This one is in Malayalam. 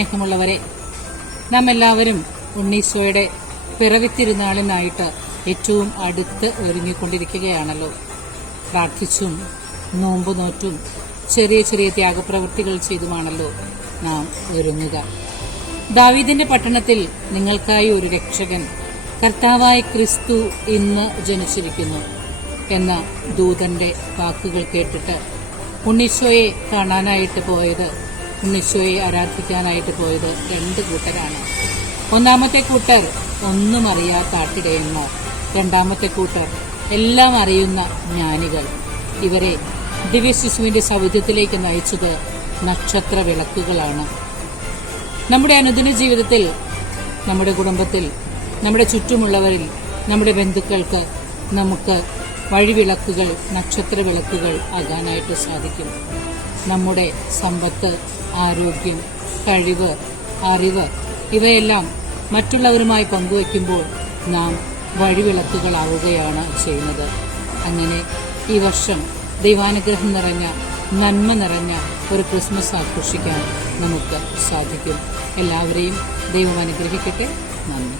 സ്നേഹമുള്ളവരെ, നാം എല്ലാവരും ഉണ്ണീശോയുടെ പിറവിത്തിരുന്നാളിനായിട്ട് ഏറ്റവും അടുത്ത് ഒരുങ്ങിക്കൊണ്ടിരിക്കുകയാണല്ലോ. പ്രാർത്ഥിച്ചും നോമ്പ് നോറ്റും ചെറിയ ചെറിയ ത്യാഗപ്രവൃത്തികൾ ചെയ്തുമാണല്ലോ നാം ഒരുങ്ങുക. ദാവീദിന്റെ പട്ടണത്തിൽ നിങ്ങൾക്കായി ഒരു രക്ഷകൻ, കർത്താവായ ക്രിസ്തു ഇന്ന് ജനിച്ചിരിക്കുന്നു എന്ന ദൂതന്റെ വാക്കുകൾ കേട്ടിട്ട് ഉണ്ണീശോയെ കാണാനായിട്ട് പോയത്, ഉണ്ണീശോയെ ആരാധിക്കാനായിട്ട് പോയത് രണ്ട് കൂട്ടരാണ്. ഒന്നാമത്തെ കൂട്ടർ ഒന്നും അറിയാത്ത ആട്ടിടയന്മാർ, രണ്ടാമത്തെ കൂട്ടർ എല്ലാം അറിയുന്ന ജ്ഞാനികൾ. ഇവരെ ദിവ്യശിശുവിന്റെ സൗധത്തിലേക്ക് നയിച്ചത് നക്ഷത്ര വിളക്കുകളാണ്. നമ്മുടെ അനുദിന ജീവിതത്തിൽ, നമ്മുടെ കുടുംബത്തിൽ, നമ്മുടെ ചുറ്റുമുള്ളവരിൽ, നമ്മുടെ ബന്ധുക്കൾക്ക് നമുക്ക് വഴിവിളക്കുകൾ, നക്ഷത്ര വിളക്കുകൾ ആകാനായിട്ട് സാധിക്കും. നമ്മുടെ സമ്പത്ത്, ആരോഗ്യം, കഴിവ്, അറിവ് ഇവയെല്ലാം മറ്റുള്ളവരുമായി പങ്കുവയ്ക്കുമ്പോൾ നാം വഴിവിളക്കുകളാവുകയാണ് ചെയ്യുന്നത്. അങ്ങനെ ഈ വർഷം ദൈവാനുഗ്രഹം നിറഞ്ഞ, നന്മ നിറഞ്ഞ ഒരു ക്രിസ്മസ് ആഘോഷിക്കാൻ നമുക്ക് സാധിക്കും. എല്ലാവരെയും ദൈവം അനുഗ്രഹിക്കട്ടെ. നന്ദി.